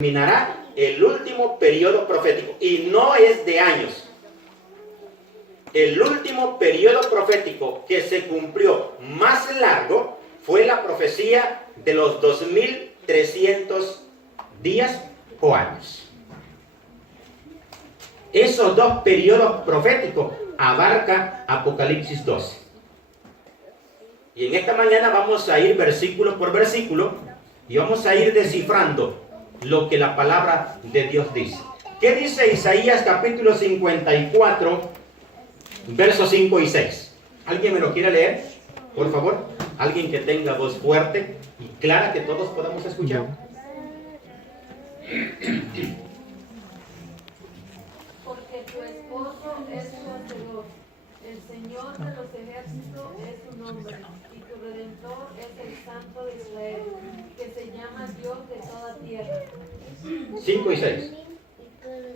terminará el último periodo profético, y no es de años. El último periodo profético que se cumplió más largo fue la profecía de los 2300 días o años. Esos dos periodos proféticos abarca Apocalipsis 12. Y en esta mañana vamos a ir versículo por versículo y vamos a ir descifrando lo que la palabra de Dios dice. ¿Qué dice Isaías capítulo 54, versos 5 y 6? ¿Alguien me lo quiere leer? Por favor, alguien que tenga voz fuerte y clara que todos podamos escuchar. Porque tu esposo es tu hacedor, el Señor de los ejércitos es su nombre, y tu Redentor es el Santo de Israel, que se llama Dios de toda tierra. 5 y 6.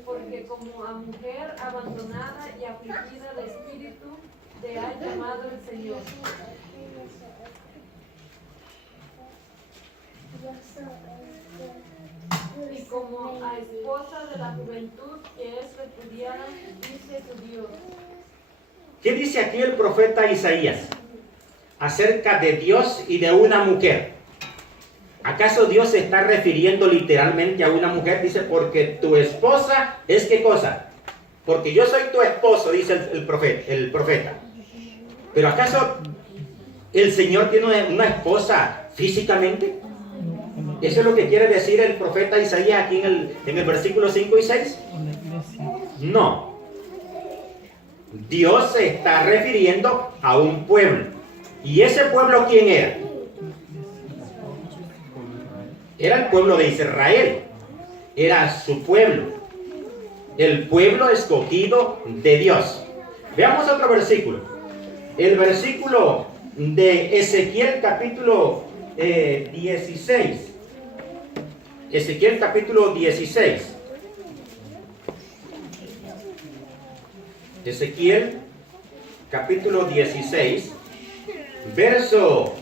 Porque como a mujer abandonada y afligida de espíritu, te ha llamado el Señor. Y como a esposa de la juventud que es repudiada, dice tu Dios. ¿Qué dice aquí el profeta Isaías acerca de Dios y de una mujer? ¿Acaso Dios se está refiriendo literalmente a una mujer? Dice, porque tu esposa es ¿qué cosa? Porque yo soy tu esposo, dice el profeta. Pero ¿acaso el Señor tiene una esposa físicamente? ¿Eso es lo que quiere decir el profeta Isaías aquí en el versículo 5 y 6? No. Dios se está refiriendo a un pueblo. ¿Y ese pueblo quién era? Era el pueblo de Israel. Era su pueblo. El pueblo escogido de Dios. Veamos otro versículo. El versículo de Ezequiel capítulo 16. Ezequiel capítulo 16. Ezequiel capítulo 16, verso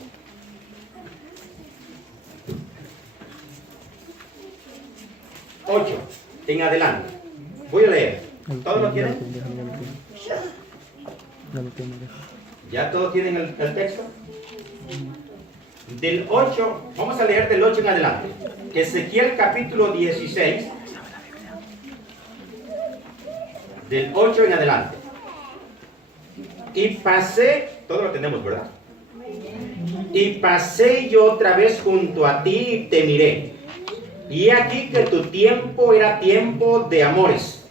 8 en adelante. Voy a leer. ¿Todos lo tienen? ¿Ya todos tienen el texto? Del 8, vamos a leer del 8 en adelante. Ezequiel capítulo 16, del 8 en adelante. Y pasé, todo lo tenemos, ¿verdad? Y pasé yo otra vez junto a ti y te miré. Y aquí que tu tiempo era tiempo de amores.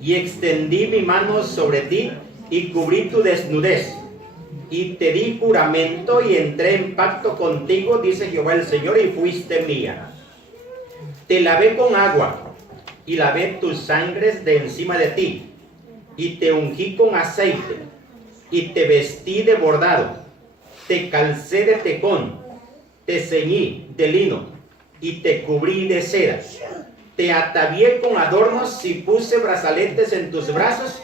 Y extendí mi mano sobre ti y cubrí tu desnudez. Y te di juramento y entré en pacto contigo, dice Jehová el Señor, y fuiste mía. Te lavé con agua y lavé tus sangres de encima de ti. Y te ungí con aceite y te vestí de bordado. Te calcé de tecón, te ceñí de lino y te cubrí de seda. Te atavié con adornos y puse brazaletes en tus brazos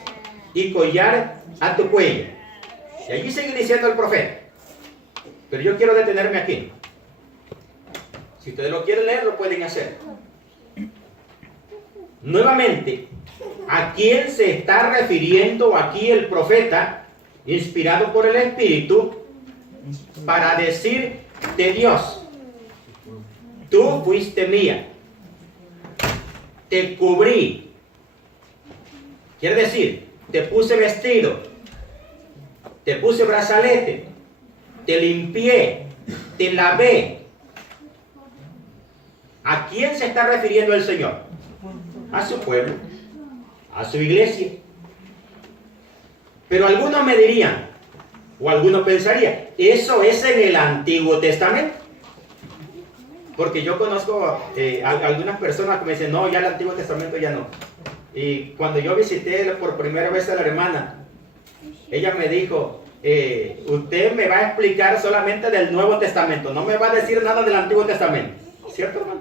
y collar a tu cuello. Y allí sigue diciendo el profeta. Pero yo quiero detenerme aquí. Si ustedes lo quieren leer, lo pueden hacer. Nuevamente, ¿a quién se está refiriendo aquí el profeta, inspirado por el Espíritu, para decir de Dios? Tú fuiste mía. Te cubrí. Quiere decir, te puse vestido, te puse brazalete, te limpié, te lavé. ¿A quién se está refiriendo el Señor? A su pueblo, a su iglesia. Pero algunos me dirían, o algunos pensarían, eso es en el Antiguo Testamento. Porque yo conozco algunas personas que me dicen, no, ya el Antiguo Testamento ya no. Y cuando yo visité por primera vez a la hermana, ella me dijo, usted me va a explicar solamente del Nuevo Testamento, no me va a decir nada del Antiguo Testamento. ¿Cierto, hermano?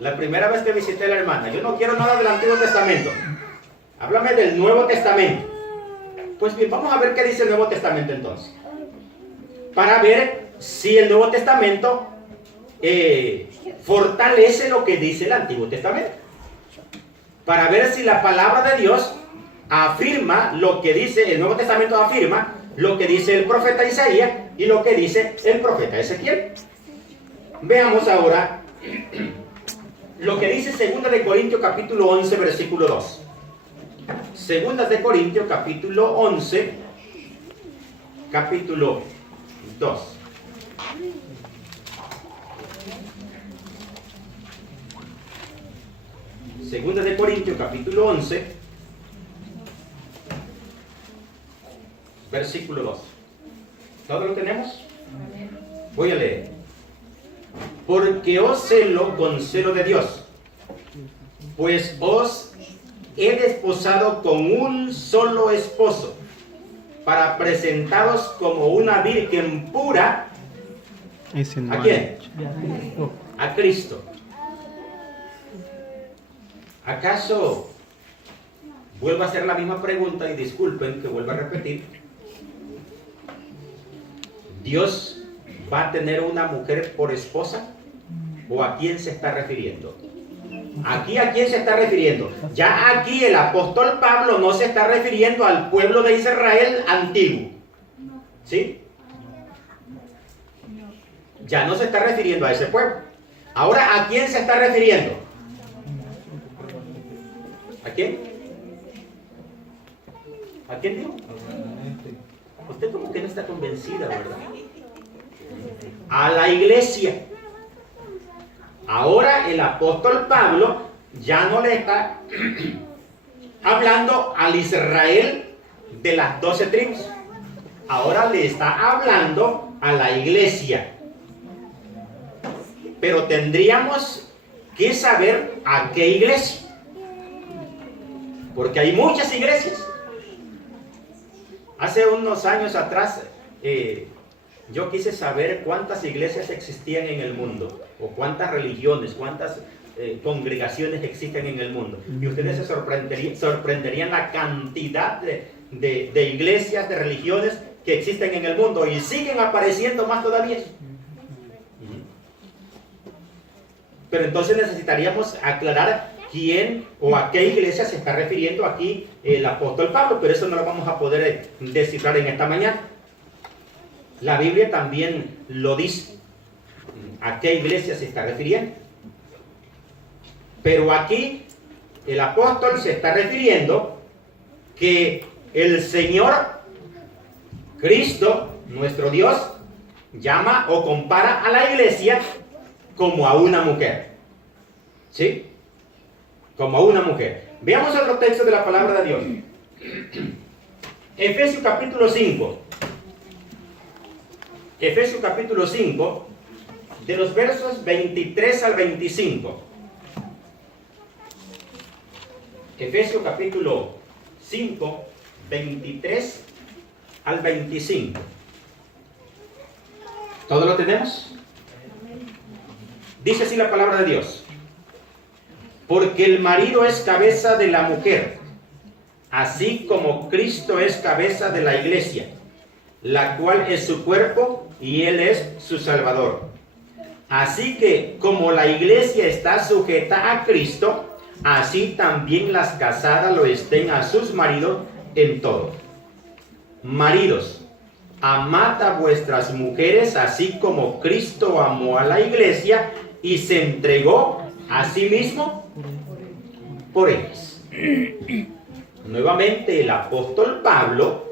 La primera vez que visité a la hermana, yo no quiero nada del Antiguo Testamento. Háblame del Nuevo Testamento. Pues bien, vamos a ver qué dice el Nuevo Testamento entonces. Para ver si el Nuevo Testamento fortalece lo que dice el Antiguo Testamento. Para ver si la palabra de Dios afirma lo que dice, el Nuevo Testamento afirma lo que dice el profeta Isaías y lo que dice el profeta Ezequiel. Veamos ahora lo que dice 2 de Corintios capítulo 11, versículo 2. 2 de Corintios capítulo 11, capítulo 2. Segunda de Corintios capítulo 11, versículo 2. ¿Todo lo tenemos? Voy a leer. Porque os celo con celo de Dios, pues os he desposado con un solo esposo, para presentaros como una virgen pura. ¿A quién? A Cristo. ¿Acaso vuelvo a hacer la misma pregunta y disculpen que vuelva a repetir? ¿Dios va a tener una mujer por esposa? ¿O a quién se está refiriendo? Aquí, ¿a quién se está refiriendo? Ya aquí el apóstol Pablo no se está refiriendo al pueblo de Israel antiguo. ¿Sí? Ya no se está refiriendo a ese pueblo. Ahora, ¿a quién se está refiriendo? ¿A quién? ¿A quién dijo? Usted como que no está convencida, ¿verdad? A la iglesia. Ahora el apóstol Pablo ya no le está hablando al Israel de las 12 tribus. Ahora le está hablando a la iglesia. Pero tendríamos que saber a qué iglesia. Porque hay muchas iglesias. Hace unos años atrás yo quise saber cuántas iglesias existían en el mundo, o cuántas religiones, cuántas congregaciones existen en el mundo. Y ustedes se sorprenderían la cantidad de iglesias, de religiones que existen en el mundo, y siguen apareciendo más todavía. Pero entonces necesitaríamos aclarar quién o a qué iglesia se está refiriendo aquí el apóstol Pablo, pero eso no lo vamos a poder descifrar en esta mañana. La Biblia también lo dice, a qué iglesia se está refiriendo. Pero aquí el apóstol se está refiriendo que el Señor Cristo, nuestro Dios, llama o compara a la iglesia como a una mujer. ¿Sí? Como a una mujer. Veamos otro texto de la palabra de Dios. Efesios capítulo 5. Efesios capítulo 5, de los versos 23 al 25. Efesios capítulo 5, 23 al 25. ¿Todo lo tenemos? Dice así la palabra de Dios. Porque el marido es cabeza de la mujer, así como Cristo es cabeza de la iglesia, la cual es su cuerpo y Él es su Salvador. Así que como la iglesia está sujeta a Cristo, así también las casadas lo estén a sus maridos en todo. Maridos, amad a vuestras mujeres, así como Cristo amó a la iglesia y se entregó a sí mismo por ellas. Nuevamente el apóstol Pablo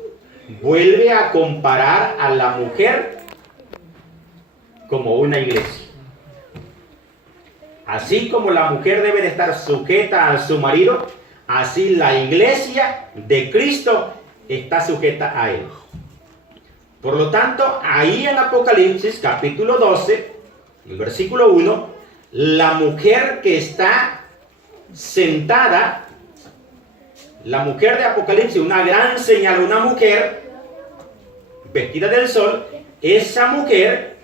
vuelve a comparar a la mujer como una iglesia. Así como la mujer debe de estar sujeta a su marido, así la iglesia de Cristo está sujeta a él. Por lo tanto, ahí en Apocalipsis capítulo 12, el versículo 1, la mujer que está sentada, la mujer de Apocalipsis, una gran señal, una mujer vestida del sol, esa mujer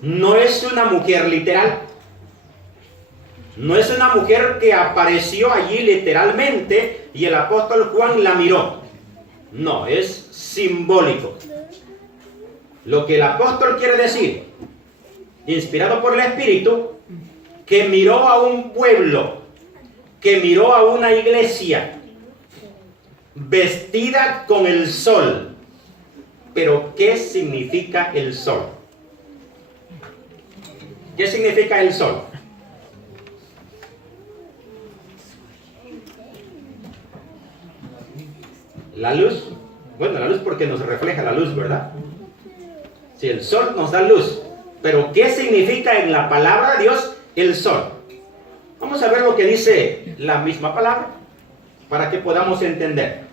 no es una mujer literal. No es una mujer que apareció allí literalmente y el apóstol Juan la miró. No, es simbólico. Lo que el apóstol quiere decir inspirado por el Espíritu, que miró a un pueblo, que miró a una iglesia vestida con el sol. Pero ¿qué significa el sol? ¿Qué significa el sol? La luz. Bueno, la luz porque nos refleja la luz, ¿verdad? Si el sol nos da luz. Pero ¿qué significa en la palabra de Dios el sol? Vamos a ver lo que dice la misma palabra para que podamos entender.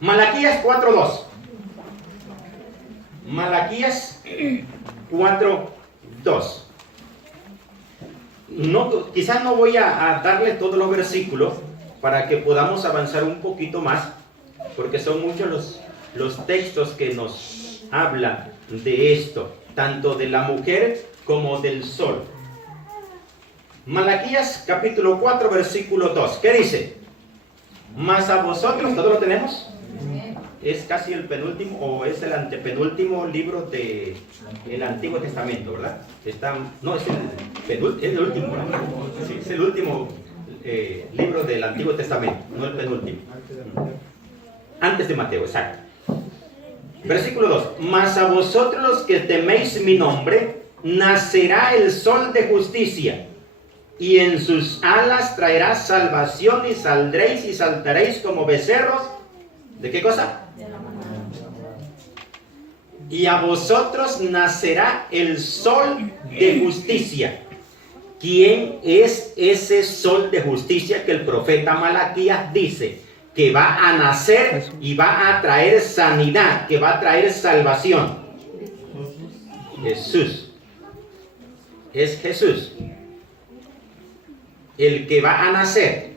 Malaquías 4:2. Malaquías 4:2. No, quizás no voy a darle todos los versículos para que podamos avanzar un poquito más, porque son muchos los textos que nos hablan de esto, tanto de la mujer como del sol. Malaquías capítulo 4, versículo 2. ¿Qué dice? Mas a vosotros, ¿todos lo tenemos? Es casi el penúltimo o es el antepenúltimo libro del Antiguo Testamento, ¿verdad? No, es el último, ¿verdad? Sí, es el último libro del Antiguo Testamento, no el penúltimo. Antes de Mateo, exacto. Versículo 2. Mas a vosotros los que teméis mi nombre, nacerá el sol de justicia, y en sus alas traerá salvación, y saldréis y saltaréis como becerros. ¿De qué cosa? Y a vosotros nacerá el sol de justicia. ¿Quién es ese sol de justicia que el profeta Malaquías dice que va a nacer y va a traer sanidad, que va a traer salvación? Jesús. Es Jesús el que va a nacer.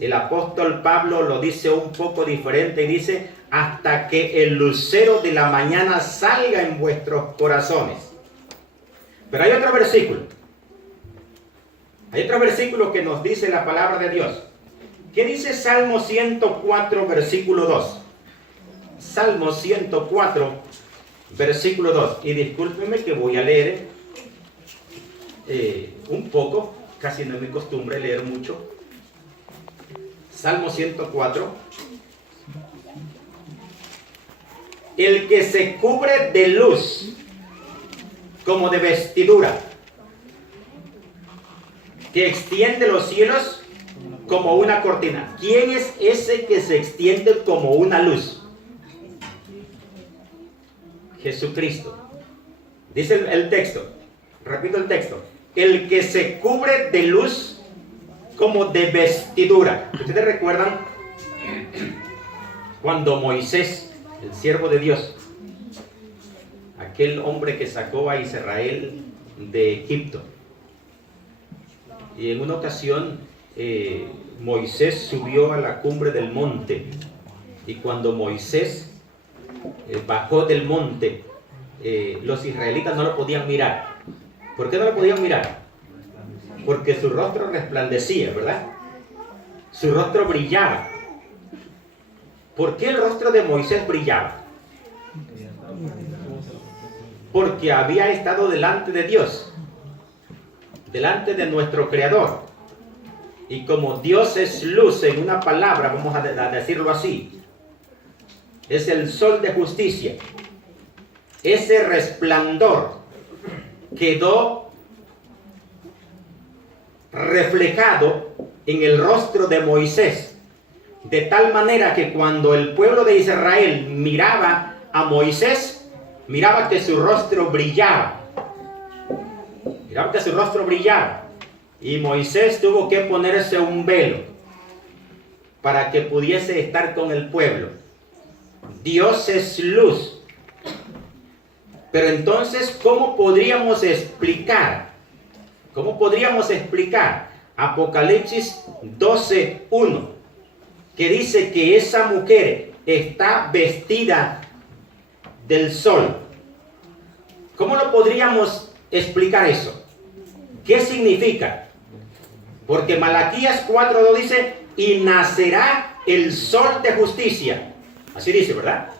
El apóstol Pablo lo dice un poco diferente y dice: hasta que el lucero de la mañana salga en vuestros corazones. Pero hay otro versículo. Hay otro versículo que nos dice la palabra de Dios. ¿Qué dice Salmo 104, versículo 2? Salmo 104, versículo 2. Y discúlpenme que voy a leer un poco. Casi no es mi costumbre leer mucho. Salmo 104. El que se cubre de luz como de vestidura, que extiende los cielos como una cortina. ¿Quién es ese que se extiende como una luz? Jesucristo. Dice el texto, repito el texto: el que se cubre de luz como de vestidura. ¿Ustedes recuerdan cuando Moisés, el siervo de Dios, aquel hombre que sacó a Israel de Egipto, y en una ocasión Moisés subió a la cumbre del monte, y cuando Moisés bajó del monte, los israelitas no lo podían mirar? ¿Por qué no lo podían mirar? Porque su rostro resplandecía, ¿verdad? Su rostro brillaba. ¿Por qué el rostro de Moisés brillaba? Porque había estado delante de Dios, delante de nuestro Creador. Y como Dios es luz, en una palabra, vamos a decirlo así, es el sol de justicia. Ese resplandor quedó reflejado en el rostro de Moisés, de tal manera que cuando el pueblo de Israel miraba a Moisés, miraba que su rostro brillaba. Miraba que su rostro brillaba. Y Moisés tuvo que ponerse un velo para que pudiese estar con el pueblo. Dios es luz. Pero entonces, ¿cómo podríamos explicar? ¿Cómo podríamos explicar Apocalipsis 12:1, que dice que esa mujer está vestida del sol? ¿Cómo lo podríamos explicar eso? ¿Qué significa? Porque Malaquías 4:2 dice: y nacerá el sol de justicia. Así dice, ¿verdad?